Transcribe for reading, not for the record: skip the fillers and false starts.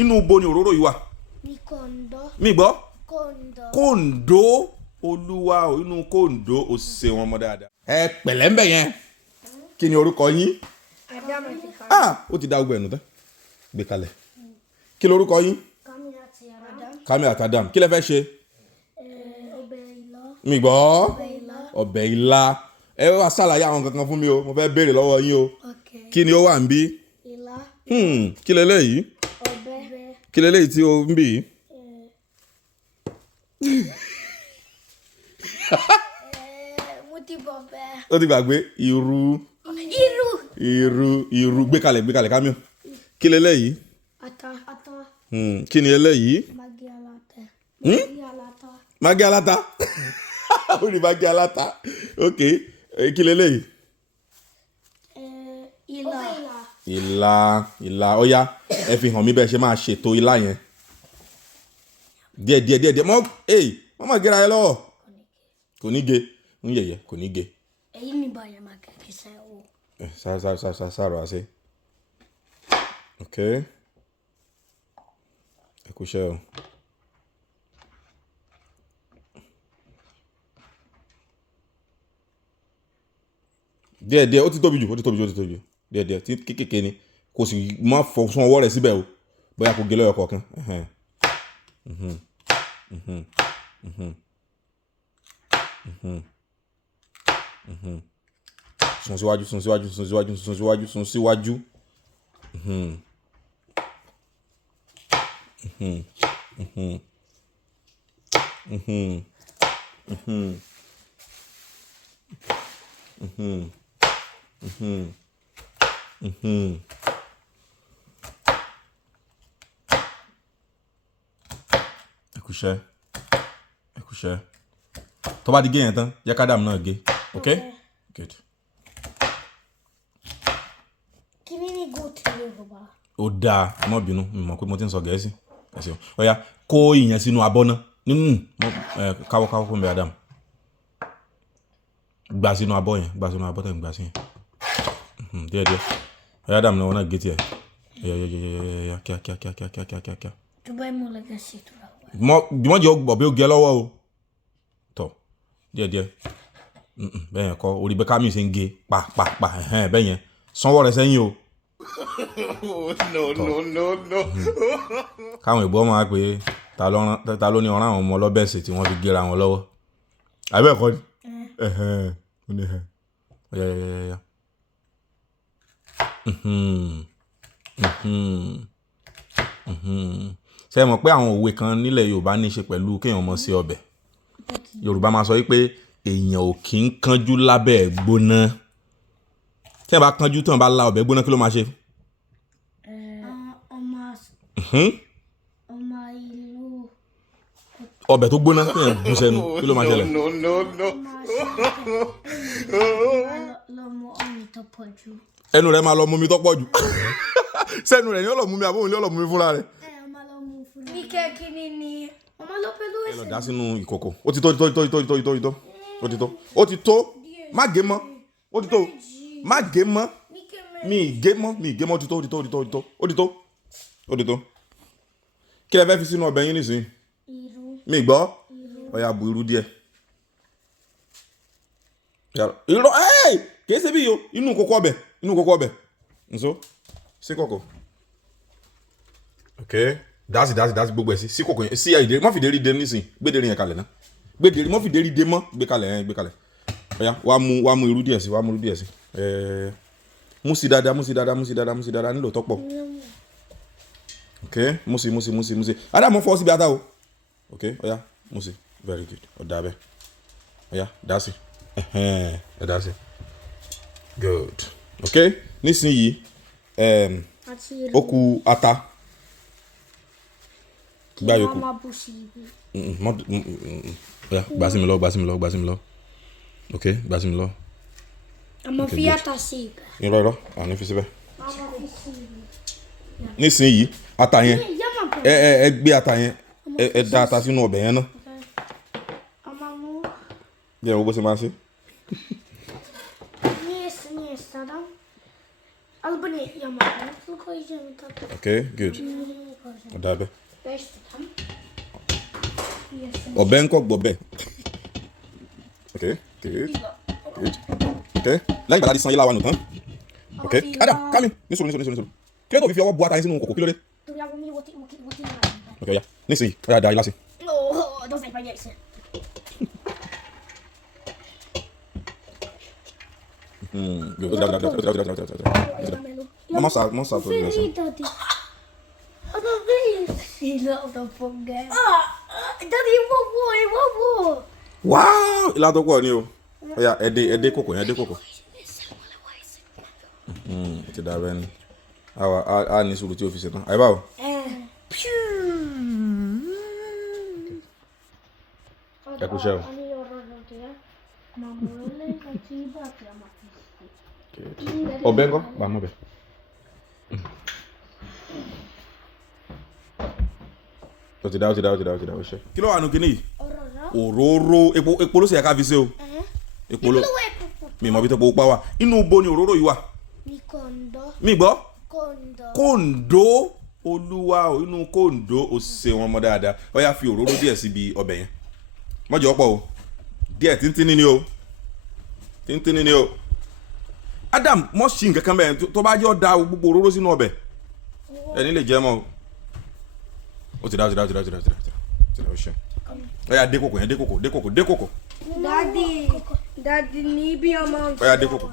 inú bo ni òróró yìí wà. Ní kòńdó. Mi gbọ́. Kòńdó. Kòńdó olúwa o inú kòńdó o ṣe wọn mọ́ dáadáa. Ẹ pẹ̀lẹ́ ńbẹ̀ yẹn. Kí ni orúkọ yín? Adam àti Kami. Ó ti dá gbogbo ẹnu tán. Gbé kalẹ̀. Kí lorúkọ yín? Kami àti Adam. Kami àti Adam. Kí lẹ fẹ́ ṣe? Ọbẹ̀ ilá. Mi gbọ́. Ọbẹ̀ ilá. Ọbẹ̀ ilá. Ẹ wá ṣàlàyé àwọn kankan fún mi o. Mo fẹ́ béèrè lọ́wọ́ yín o. Okay. Kí ni ó wà níbí? Ilá. Kí leléyìí? Ọbẹ̀. Kí leléyìí tí o ń bì? Mo ti bọ̀ bẹ́ẹ̀. Ó ti gbàgbé irú. Gbé kalẹ̀ Kami. Kí leléyìí? Ata. Kí ni eléyìí? Magi alata. Magi alata. Ó ní magi alata. Ok. Kí leléyìí? Ilá. Ó yá, ẹ fi hàn mí bẹ́ẹ̀ ṣe máa ṣètò ilá yẹn. Díẹ̀. Mọ́ máa gẹ́ra ẹ lọ́wọ́. Kò ní ge. Ń yẹ̀yẹ́, kò ní ge. Èyí ni báyìí máa kẹ́kẹ́ sẹ́ o. Sáàrọ̀ àṣẹ. Ok. Ẹ kú iṣẹ́ o. Díẹ̀, ó ti tóbi jù. Díẹ̀, tí kékèké ni. Kò sì má fọ sún ọwọ́ rẹ̀ síbẹ̀ o. Bóyá kò gé lọ́yọ̀ kọ̀ọ̀kan. Sún síwájú. Ẹ kú iṣẹ́. Tó bá di gé yẹn tán, jẹ́ ká Adam náà gé. Okay? Good. Kí ni goat Yorùbá? Ó dáa, má bínú, mi mọ̀ pé mo ti ń sọ Gẹ̀ẹ́sì. Ẹ ṣeun. Ó yá, kó ìyẹn sínú abọ́ náà. Káwọ́ fún mi Adam. Gbà sínú abọ́ tẹ̀ ń gbà sí yẹn. Díẹ̀. Ó yá Adam náà wọ́n náà gé tiẹ̀. Ya, kíá. Tu bẹ́ẹ̀ mú lẹ́gẹ̀ sí tu la. Mọ́ jẹ́ ọ̀bẹ ó gé lọ́wọ́ o. Tọ̀, díẹ̀. Bẹ́ẹ̀ yẹn kọ́, orí bẹ́ẹ̀ Kami ṣe ń gé pa. Bẹ́ẹ̀ yẹn, sanwó rẹ̀ sẹ́yìn o. No. Káwọn ìbọn máa pè é ta ló ní ọ̀ràn àwọn ọmọ ọlọ́bẹ̀ẹ̀sì tí wọ́n fi gé ra wọn lọ́wọ́. Àbẹ́ ẹ̀kọ́ ni? Ya. Ṣé ẹ mọ̀ pé àwọn òwe kan nílẹ̀ Yorùbá ní í ṣe pẹ̀lú kéèyàn mọ̀ sí ọbẹ̀? Yorùbá máa sọ wípé èèyàn ò kí ń kánjú lábẹ́ ẹ̀ gbóná. Tí ẹ bá kánjú tí wọ́n bá la ọbẹ̀ gbóná kí ló máa ṣe? Ọmọ ìlú. Ọbẹ̀ tó gbóná tí ẹ bù sẹ́nu kí ló máa ṣẹlẹ̀? Lọ́mọ ọ̀mì tó pọ̀ jù. Ẹnu rẹ̀ máa lọ mú mi tó pọ̀ jù. Sẹ́nu rẹ̀ ni ó lọ mú mi àbóhùn ni ó lọ mú mi fúnra rẹ̀. Ọmọ lọ mú fún mi. Bí kẹ́kíní ni ọmọ ló pẹ̀lú ẹsẹ̀. Ẹ lọ dá sínú ìkòkò. Ó ti tó. Má gé mọ́. Ó ti tó. Má gé mọ́. Mi gé mọ́. Ó ti tó. Kí lẹ fẹ́ fi sínú ọbẹ̀ yín nísìnyí? Irú. Mi gbọ́. Ó yá bu irú díẹ̀. Irọ́ kìí ṣe bí yo inú kókó ọbẹ̀. Nso sí kòkò. Ok. Dásì gbogbo ẹ̀ sí kòkò yẹn. Sí ìdérí má fi dérí dé nísìnyí. Gbé dérí yẹn kalẹ̀ náà. Má fi dérí dé mọ́. Gbé kalẹ̀. Ó yá wá mú irú díẹ̀ sí. Mú sí dáadáa nílò tọ́pọ̀. Ok, mú sí. Adam mo fọwọ́ síbi ata o. Ok, ó yá, mú sí. Very good. Ó dà bẹ́ẹ̀. Ó yá, dá sí. Ẹ dá sí. Good. Ok, nísìnyí ó kù ata. Gbá yòókù. Gbà sí mi lọ. Ok, gbà sí mi lọ. Àmọ́ fi ata sí ibẹ̀. Irọ́, àní fi síbẹ̀. Nísìnyí ata yẹn ẹ gbé ata yẹn ẹ dá ata sínú ọbẹ̀ yẹn náà. Bí ẹ wo bó ṣe máa ṣe. Ok, good. ọ̀dà abẹ́. First time. Yes. Ọ̀bẹ ńkọ́ gbọ̀bẹ. Okay, good. Good. Okay. Lẹ́yìn ìgbà láti san yé láwa nù tán. Okay. Adam, come in. Ní sùúrù. Kí ló tó fi fi ọwọ́ bu ata yín sínú kòkò kí ló dé? Torí àwọn mi wọ́n ti. Okay, ọ̀yá. Nísìnyí, ọ̀yá da ilá sí. No, don't say my yes. Mama sa tó lọ sí. Don't forget. Daddy, one more. Wow! Ilá tó pọ̀ ni o. Ọ̀yá, ẹ dé kòkò yẹn, ẹ dé kòkò. Ti da bẹ́ẹ̀ ni. A ní sùúrù tí o fi ṣe tán. Àyè báwo? Ẹ kú iṣẹ́ o. Ọ̀bẹ ńkọ́? Bá mú bẹ̀. Ó ti dá o ṣe. Kí ló wà nù kíní yìí? Òróró epo ló sì yẹ ká fi ṣe o. Epo ló mi mọ̀ bí tó pa wà. Inú bo ni òróró yìí wà? Mi gbọ́? Kóńdó olúwa o inú kóńdó o ṣe wọn mọ́ dáadáa. Ó yá fi òróró díẹ̀ síbi ọbẹ̀ yẹn. Mọ́jọ́ pọ̀ o. Díẹ̀ tíntínní ni o. Adam mọ́ ṣì nǹkan kan bẹ́ẹ̀ tó bá jọ da gbogbo òróró sínú ọbẹ̀. Ẹni lè jẹ́ mọ́ o. Ó ti dá o ṣe. Ó yá dé kòkò yẹn dé kòkò. Daddy ní bí ọmọ. Ó yá dé kòkò.